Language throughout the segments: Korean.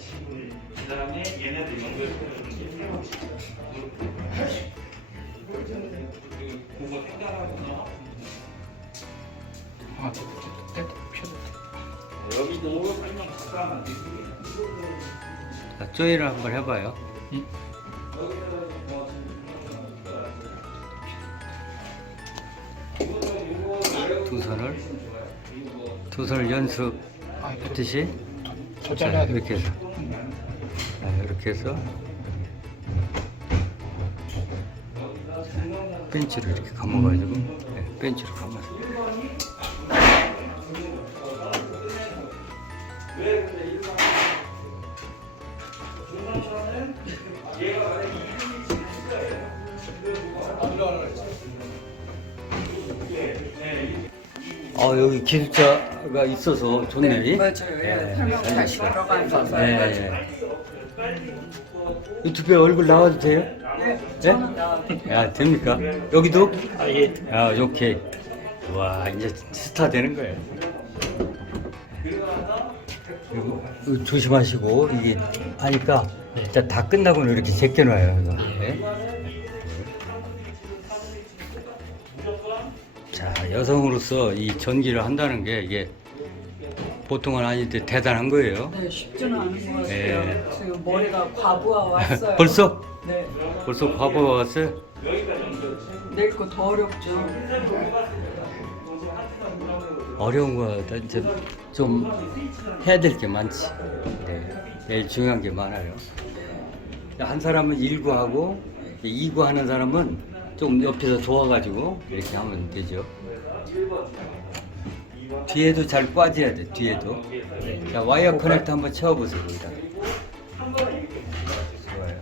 그 다음에 얘네들 연결해주는 게 그거 생각하거나 아, 됐다. 펴졌다. 여기도 설명 잠깐만 드릴게요. 자, 조이를 한번 해봐요. 두 손을 두 손을 연습 했듯이 더 자, 잘라야 돼. 이렇게 해서 자, 이렇게 해서 벤치를 이렇게 감아가지고 네, 벤치로 감아서 아 여기 기술자가 있어서 좋네. 맞아요. 예, 설명 다시 들어가면서. 네. 유튜브에 얼굴 나와도 돼요? 네? 야 됩니까? 여기도? 아, 예. 아 오케이. 와 이제 스타 되는 거예요. 이거 조심하시고 이게 하니까 진짜 다 끝나고는 이렇게 제껴놔요. 이거. 네? 자 여성으로서 이 전기를 한다는 게 이게 보통은 아닌데 대단한 거예요. 네, 쉽지는 않은 것 같아요. 네. 지금 머리가 과부하 왔어요. 벌써? 네. 벌써 과거가 왔어요? 내일 거 더 어렵죠. 어려운 거다 이제 좀 해야 될 게 많지. 네. 제일 중요한 게 많아요. 한 사람은 일구 하고 이구 하는 사람은 좀 옆에서 도와가지고 이렇게 하면 되죠. 뒤에도 잘 빠져야 돼. 뒤에도. 자 와이어 커넥터 한번 채워보세요. 거기다. 좋아요.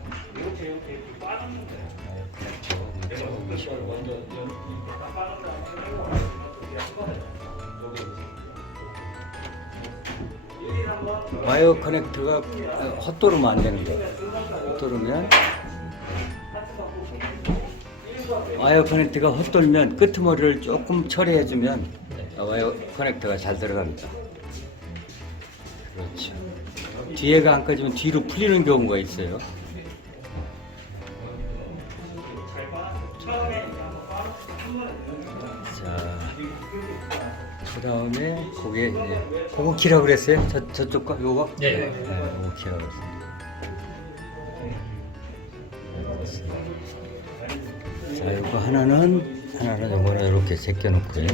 와이어 커넥터가 헛도르면 안 되는 거예요. 헛도르면 와이어 커넥터가 헛돌면 끄트머리를 조금 처리해주면 와이어 커넥터가 잘 들어갑니다. 그렇죠. 뒤에가 안 꺼지면 뒤로 풀리는 경우가 있어요. 자, 그 다음에 그게 이제 그거 키라고 그랬어요? 저 저쪽 거 요거? 네. 네, 요거 키라고 그랬어요. 자, 요거 하나는 하나는 요거는 이렇게 제껴놓고요.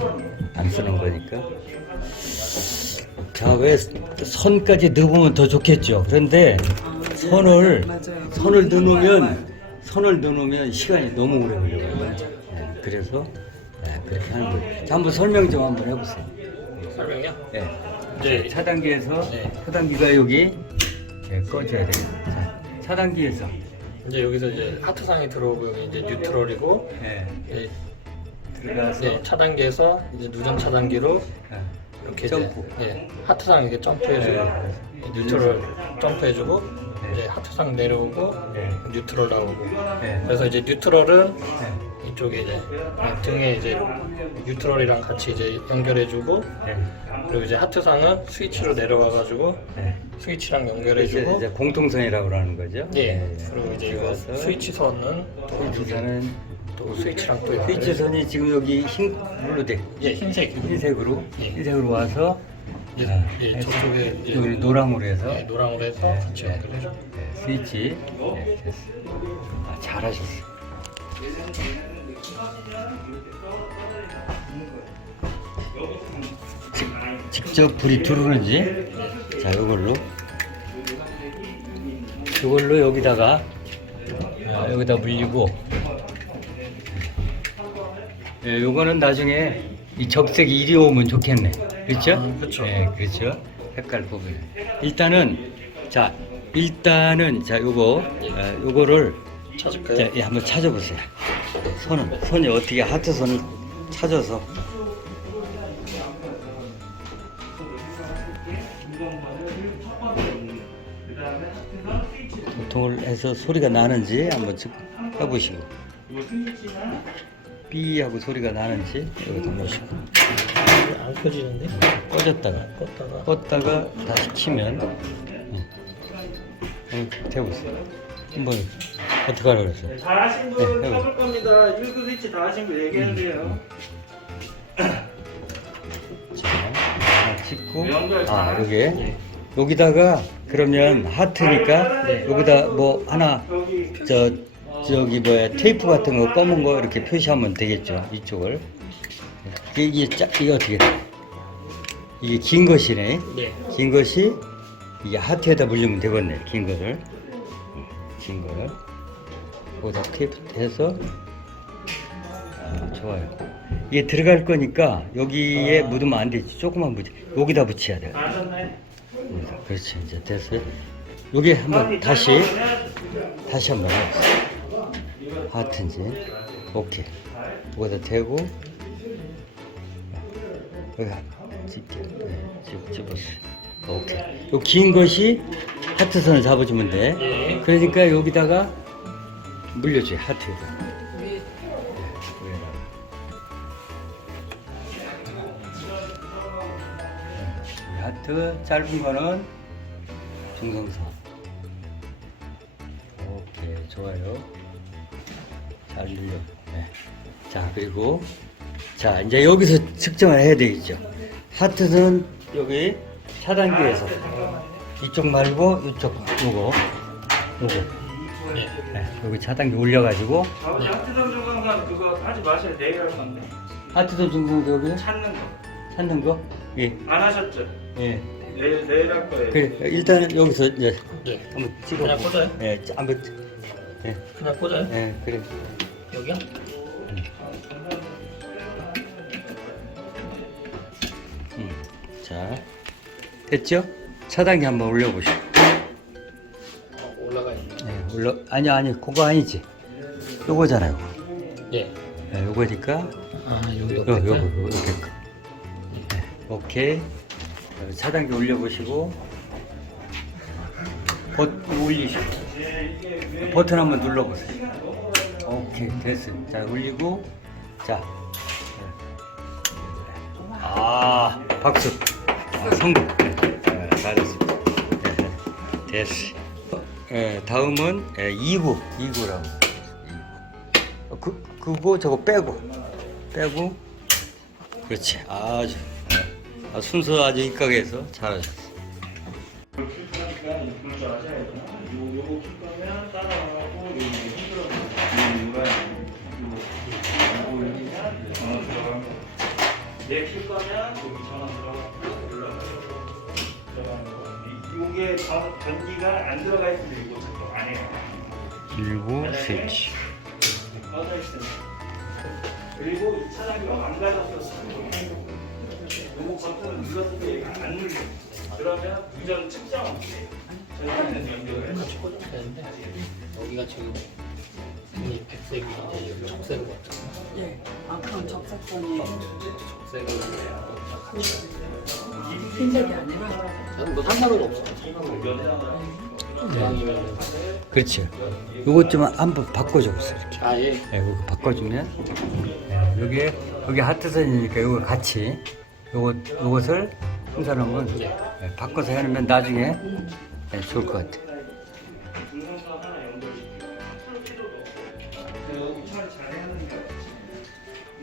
안 쓰는 거니까. 자, 왜 선까지 넣으면 더 좋겠죠? 그런데 선을 맞아요. 선을 넣으면 선을 넣으면 시간이 너무 오래 걸려요. 네, 그래서 네, 그렇게 하는 거예요. 자, 한번 설명 좀 한번 해보세요. 설명이요? 네. 이제 차단기에서 네. 차단기가 여기 네, 꺼져야 돼요. 자, 차단기에서 이제 여기서 이제 하트상이 들어오고 여기 이제 뉴트럴이고 네, 이제 들어가서 네, 차단기에서 이제 누전 차단기로 네, 이렇게 점프. 이제 예, 하트상 이렇게 점프해주고 네. 뉴트럴 점프해주고 네. 이제 하트상 내려오고 네. 뉴트럴 나오고 네. 그래서 이제 뉴트럴은 네. 이쪽에 이제 등에 이제 뉴트럴이랑 같이 이제 연결해주고 네. 그리고 이제 하트상은 스위치로 내려가가지고 네. 스위치랑 연결해주고 이제 공통선이라고 하는 거죠. 예 네. 그리고 이제 이거 들어가서 스위치 선은 또 스위치선은 또 스위치랑 또 연결해- 스위치선이 지금 여기 흰 물로 돼. 예 흰색 흰색으로 예. 흰색으로 와서 이제 아, 예, 저쪽에 이제 여기 노랑으로 해서 예, 노랑으로 해서 네, 같이 네. 연결해줘 네, 스위치 네, 됐어. 아, 잘하셨어. 직- 직접 불이 들어오는지 자 이걸로 이걸로 여기다가 아, 여기다 물리고 예, 요거는 나중에 이 적색이 이리 오면 좋겠네 그렇죠? 아, 그쵸. 예, 그렇죠 색깔 부분 일단은 자 일단은 자 요거 아, 요거를 찾을까요? 자, 예, 한번 찾아보세요. 손은 손이 어떻게 하트 손을 찾아서 보통을 해서 소리가 나는지 한번 좀 해보시고 삐 하고 소리가 나는지 이거 좀 보시고 안 켜지는데 꺼졌다가 껐다가 껐다가 다시 키면 예. 응, 대보세요. 한번 어떻게 하라 그랬어요? 네, 다 하신 네, 분 해봐. 써볼 겁니다. 1급 스위치 다 하신 분 얘기해야 돼요. 자, 하나 찍고 연결 아잘 여기 여기다가 그러면 하트니까 여기다 뭐 하나 여기 저 저기 뭐야 테이프 같은 거 검은 거 이렇게 표시하면 되겠죠 이쪽을. 이게 이게 짜 이게 어떻게 돼? 이게 긴 것이네. 네. 긴 것이 이게 하트에다 물리면 되겠네 긴 거를. 긴 거를. 거기다 테이프 해서. 아, 좋아요. 이게 들어갈 거니까 여기에 묻으면 안 되지. 조금만 묻지 여기다 붙여야 돼다 하셨네. 그렇지. 이제 됐어요. 여기 한번 다시 다시 한번 해보세요 하트인지 오케이. 여기다 대고. 여기 집게 네, 집, 집었어요 오케이. 요 긴 것이 하트선을 잡아주면 돼. 예. 그러니까 여기다가 물려줘요 하트에다 위에다가. 네, 하트 짧은 거는 중성선 오케이 좋아요 잘 밀려 네. 자 그리고 자 이제 여기서 측정을 해야 되겠죠 하트는 여기 차단기에서 이쪽 말고 이쪽 요거 요거 네. 네, 여기 차단기 올려가지고 저기 하트선 중간선 그거 하지 마세요. 내일 할 건데. 하트도 중성선 여기 찾는 거. 찾는 거? 예, 안 하셨죠? 예. 내일 내일 할 거예요. 그래 일단은 여기서 이제 예. 한번 찍어. 그냥 꽂아요? 예, 짜- 한번. 예, 그냥 꽂아요? 예, 그래. 여기요? 음. 자, 됐죠? 차단기 한번 올려보시오. 어, 올라가 있네. 예, 올려. 아니 아니, 그거 아니지. 요거잖아요. 요거. 예. 예, 요거니까. 아, 여기 요, 요거, 요거 이렇게. 예, 오케이. 자, 차단기 올려보시고. 버 올리시고. 버튼 한번 눌러보세요. 오케이, 됐습니다. 자, 올리고. 자. 아, 박수. 아, 성공. 네, 잘했습니다. 네, 됐어. 예, 다음은 예, 2구. 2구라고. 어, 그, 그거 저거 빼고. 빼고. 그렇지. 아주. 아, 순서 아주 입각해서 잘하셨어. 전 전기가 안 들어가 있으면 이거 작동 안 해요. 1구 스위치. 꺼져 있으면 그리고 이 차량기가 망가졌었어요. 요거 버튼을 눌렀을 때 얘가 안 눌려. 그러면 유전 측정 없이 전기는 연결을 해서 되는데 여기가 지금 이 백색이 이제 여기 적색으로 왔잖아요. 예. 아 그럼 적색선이 적색을 흰색이 아니라 저는 뭐 상관은 없어. 이왕이면 그렇죠. 요것 좀 한번 바꿔줘 보세요. 이렇게. 아 예. 네, 이거 바꿔주면 네, 여기 여기 하트선이니까 이거 같이 요것 요것을 한 사람은 네, 바꿔서 해놓으면 나중에 네, 좋을 것 같아. 중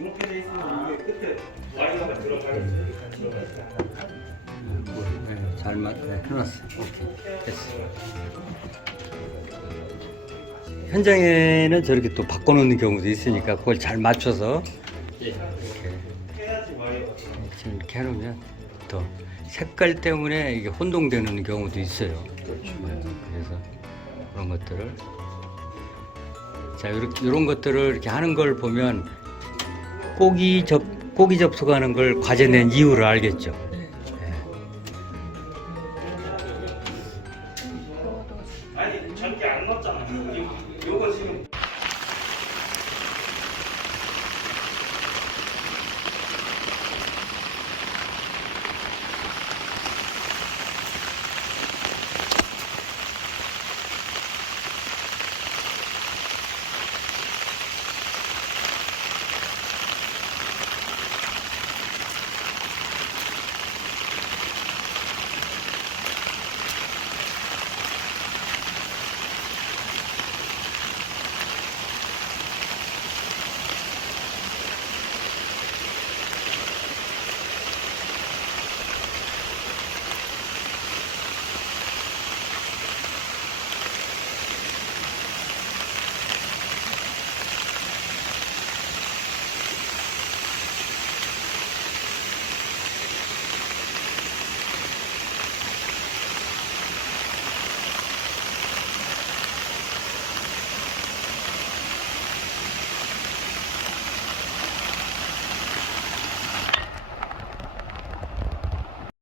이렇게 돼 있으면 이게 끝에 와이어가 들어가겠죠. 들어가 있어요. 네, 잘 맞, 네, 해놨어. 오케이, 됐어. 현장에는 저렇게 또 바꿔놓는 경우도 있으니까 그걸 잘 맞춰서 예. 이렇게 해야지 와이어가 지금 이렇게 해놓으면 또 색깔 때문에 이게 혼동되는 경우도 있어요. 네, 그래서 그런 것들을 자 이렇게 이런 것들을 이렇게 하는 걸 보면 고기 접 고기 접속하는 걸 과제 낸 이유를 알겠죠.